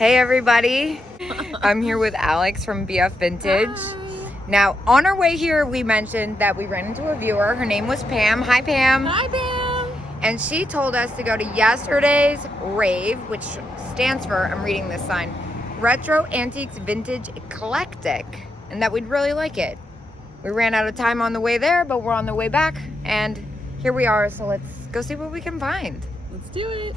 Hey everybody, I'm here with Alex from BF Vintage. Hi. Now, on our way here, we mentioned that we ran into a viewer. Her name was Pam. Hi, Pam. Hi, Pam. And she told us to go to yesterday's rave, which stands for, I'm reading this sign, Retro Antiques Vintage Eclectic, and that we'd really like it. We ran out of time on the way there, but we're on the way back, and here we are, so let's go see what we can find. Let's do it.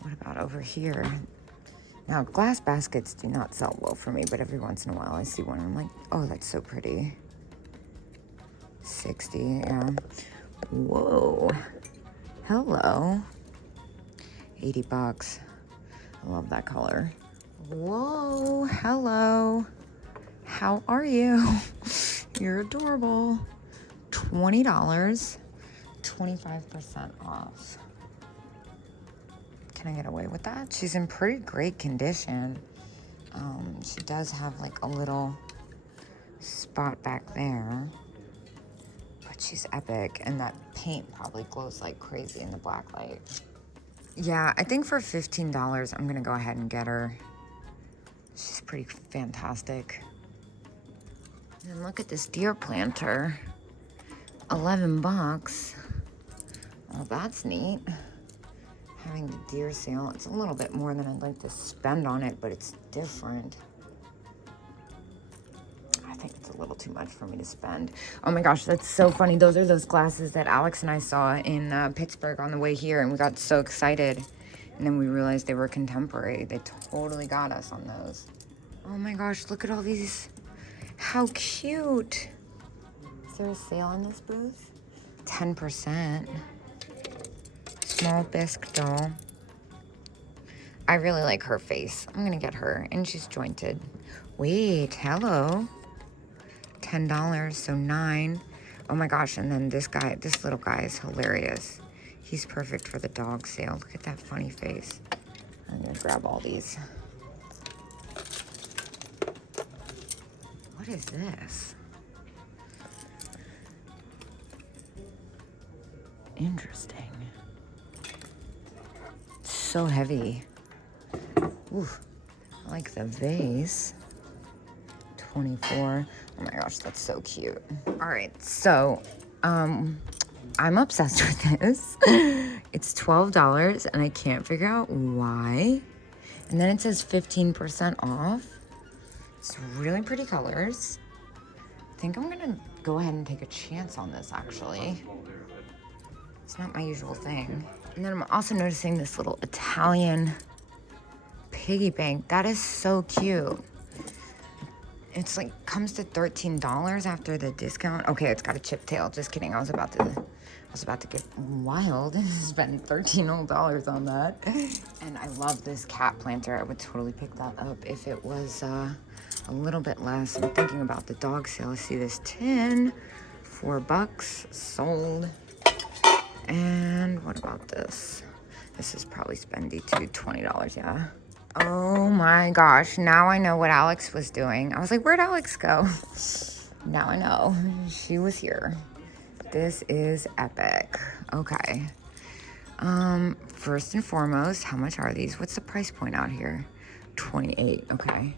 What about over here? Now, glass baskets do not sell well for me, but every once in a while I see one and I'm like, oh, that's so pretty. 60, yeah. Whoa. Hello. 80 bucks. I love that color. Whoa, hello. How are you? You're adorable. $20, 25% off. Can I get away with that? She's in pretty great condition. She does have like a little spot back there, but she's epic, and that paint probably glows like crazy in the black light. Yeah, I think for $15, I'm gonna go ahead and get her. She's pretty fantastic. And look at this deer planter. 11 bucks. Well, that's neat. Having the deer sale, it's a little bit more than I'd like to spend on it, but it's different. I think it's a little too much for me to spend. Oh my gosh, that's so funny. Those are those glasses that Alex and I saw in Pittsburgh on the way here, and we got so excited. And then we realized they were contemporary. They totally got us on those. Oh my gosh, look at all these. How cute. Is there a sale in this booth? 10%. Small bisque doll. I really like her face. I'm gonna get her, and she's jointed. Wait, hello. $10, so $9. Oh my gosh, and then this little guy is hilarious. He's perfect for the dog sale. Look at that funny face. I'm gonna grab all these. What is this? Interesting. So heavy. Ooh, I like the vase. 24. Oh my gosh, that's so cute. All right, so I'm obsessed with this. It's $12 and I can't figure out why. And then it says 15% off. It's really pretty colors. I think I'm gonna go ahead and take a chance on this actually. It's not my usual thing. And then I'm also noticing this little Italian piggy bank. That is so cute. It's like, comes to $13 after the discount. Okay, it's got a chip tail. Just kidding. I was about to get wild and spend $13 on that. And I love this cat planter. I would totally pick that up if it was a little bit less. I'm thinking about the dog sale. I see this tin, $4 sold. And what about this? This is probably spendy too, $20, yeah. Oh my gosh, now I know what Alex was doing. I was like, where'd Alex go? Now I know, she was here. This is epic. Okay. First and foremost, how much are these? What's the price point out here? 28, okay.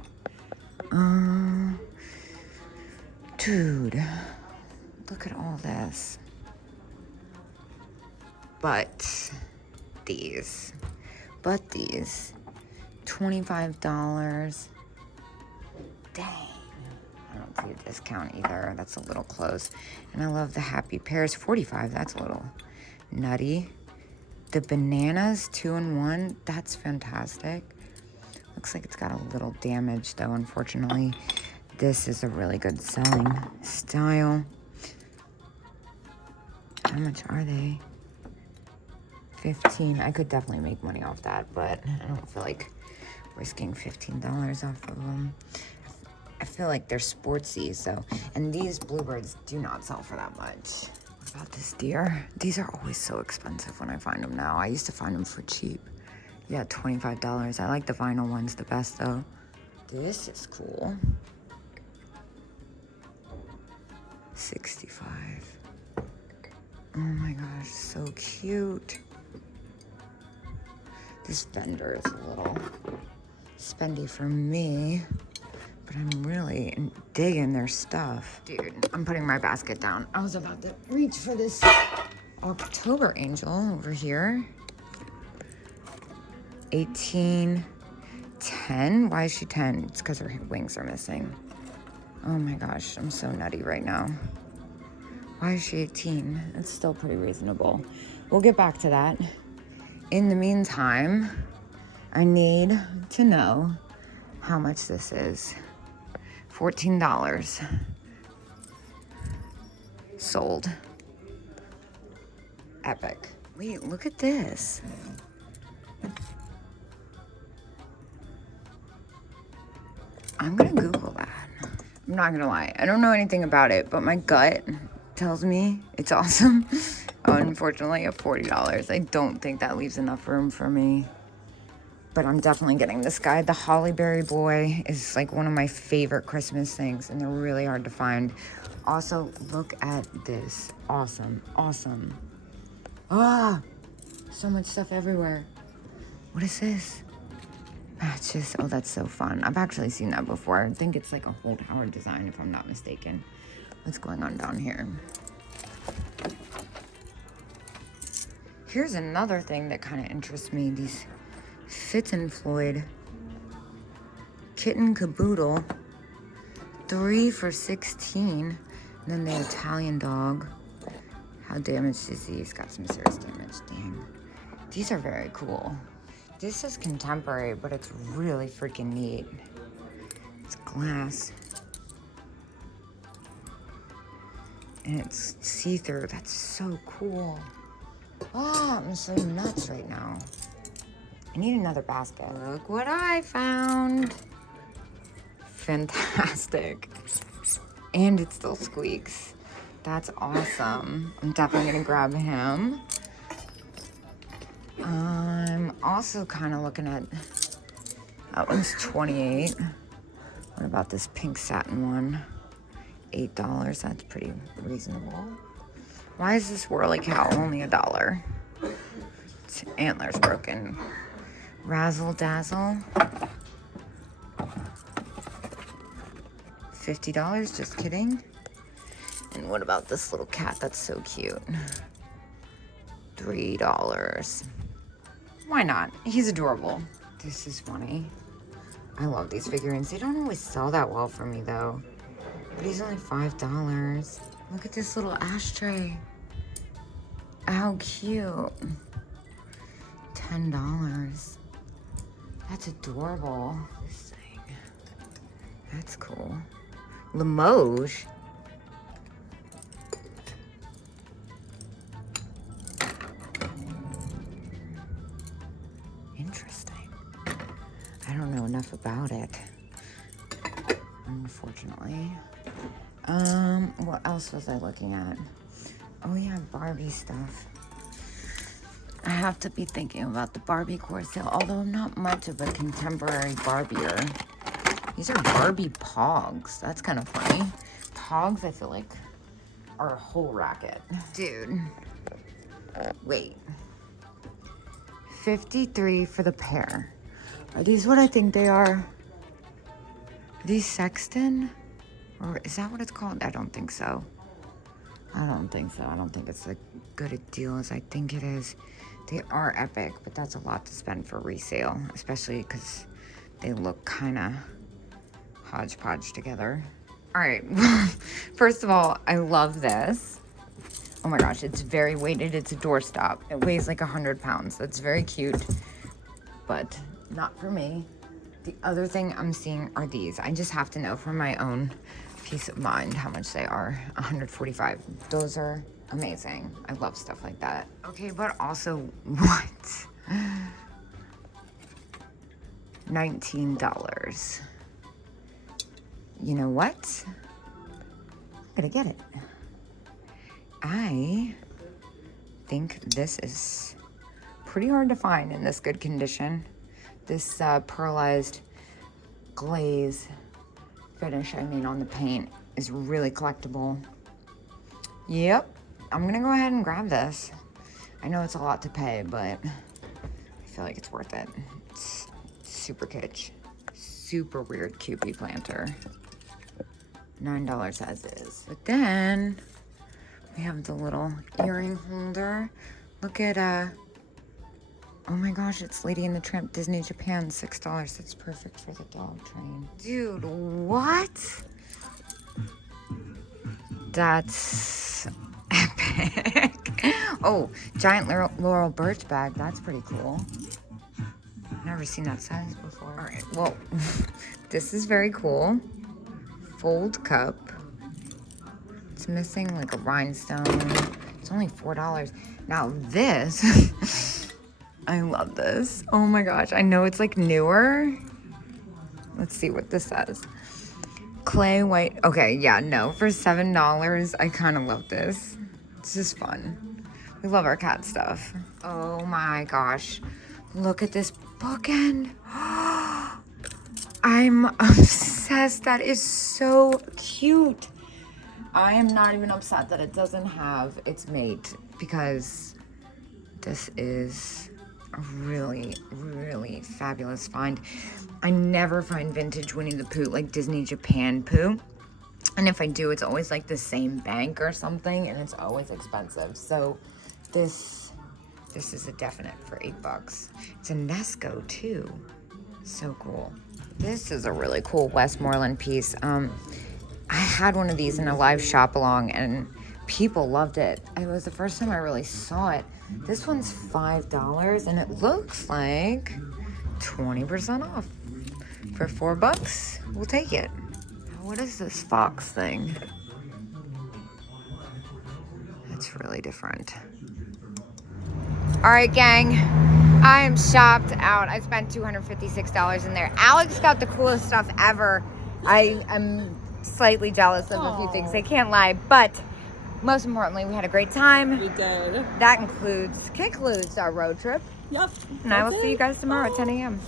Dude, look at all this. But these, $25. Dang. I don't see a discount either. That's a little close. And I love the happy pears. 45. That's a little nutty. The bananas 2-in-1. That's fantastic. Looks like it's got a little damage though, unfortunately. This is a really good selling style. How much are they? 15. I could definitely make money off that, but I don't feel like risking $15 off of them. I feel like they're sportsy, so. And these bluebirds do not sell for that much. What about this deer? These are always so expensive when I find them now. I used to find them for cheap. Yeah, $25. I like the vinyl ones the best though. This is cool. 65. Oh my gosh, so cute. This vendor is a little spendy for me, but I'm really digging their stuff. Dude, I'm putting my basket down. I was about to reach for this October angel over here. 1810. Why is she 10? It's because her wings are missing. Oh my gosh, I'm so nutty right now. Why is she 18? It's still pretty reasonable. We'll get back to that. In the meantime, I need to know how much this is. $14. Sold. Epic. Wait, look at this. I'm gonna Google that. I'm not gonna lie. I don't know anything about it, but my gut tells me it's awesome. Unfortunately, at $40, I don't think that leaves enough room for me. But I'm definitely getting this guy. The Holly Berry Boy is like one of my favorite Christmas things, and they're really hard to find. Also, look at this. Awesome, awesome. Ah, so much stuff everywhere. What is this? Matches. Oh, that's so fun. I've actually seen that before. I think it's like a Holt Howard design, if I'm not mistaken. What's going on down here? Here's another thing that kind of interests me. These Fitz and Floyd Kitten Caboodle. 3 for $16. And then the Italian dog. How damaged is he? He's got some serious damage. Dang. These are very cool. This is contemporary, but it's really freaking neat. It's glass. And it's see-through. That's so cool. Oh, I'm so nuts right now. I need another basket. Look what I found. Fantastic. And it still squeaks. That's awesome. I'm definitely gonna grab him. I'm also kind of looking at, that one's $28. What about this pink satin one? $8, that's pretty reasonable. Why is this whirly cow only $1? Its antler's broken. Razzle Dazzle. $50, just kidding. And what about this little cat? That's so cute. $3. Why not? He's adorable. This is funny. I love these figurines. They don't always sell that well for me though. But he's only $5. Look at this little ashtray. How cute. $10. That's adorable. This thing. That's cool. Limoges. Interesting. I don't know enough about it, unfortunately. What else was I looking at? Oh yeah, Barbie stuff. I have to be thinking about the Barbie core sale, although I'm not much of a contemporary Barbier. These are Barbie Pogs. That's kind of funny. Pogs, I feel like, are a whole racket. Dude. Wait. $53 for the pair. Are these what I think they are? Are these Sexton? Or is that what it's called? I don't think so. I don't think so. I don't think it's as good a deal as I think it is. They are epic, but that's a lot to spend for resale, especially because they look kind of hodgepodge together. All right. First of all, I love this. Oh my gosh, it's very weighted. It's a doorstop. It weighs like 100 pounds. That's very cute, but not for me. The other thing I'm seeing are these. I just have to know for my own peace of mind how much they are. $145. Those are amazing. I love stuff like that. Okay, but also what? $19. You know what? I'm gonna get it. I think this is pretty hard to find in this good condition. This pearlized glaze finish, on the paint is really collectible. Yep, I'm gonna go ahead and grab this. I know it's a lot to pay, but I feel like it's worth it. It's super kitsch. Super weird Kewpie planter. $9 as is. But then we have the little earring holder. Look at, oh my gosh, it's Lady and the Tramp Disney Japan, $6. That's perfect for the dog train. Dude, what? That's epic. Oh, giant Laurel Birch bag. That's pretty cool. Never seen that size before. All right, well, this is very cool. Fold cup. It's missing like a rhinestone. It's only $4. Now this, I love this. Oh my gosh, I know it's like newer. Let's see what this says. Clay white. Okay, yeah, no, for $7, I kind of love this. This is fun. We love our cat stuff. Oh my gosh, look at this bookend. I'm obsessed. That is so cute. I am not even upset that it doesn't have its mate because this is a really, really fabulous find. I never find vintage Winnie the Pooh, like Disney Japan Pooh. And if I do, it's always like the same bank or something, and it's always expensive. So this is a definite for $8. It's a Nesco too. So cool. This is a really cool Westmoreland piece. I had one of these in a live shop along and people loved it. It was the first time I really saw it. This one's $5 and it looks like 20% off. For $4, we'll take it. What is this fox thing? It's really different. All right, gang. I am shopped out. I spent $256 in there. Alex got the coolest stuff ever. I am slightly jealous of a few things. I can't lie, but most importantly, we had a great time. We did. That concludes our road trip. Yep. And I will see you guys tomorrow at 10 a.m.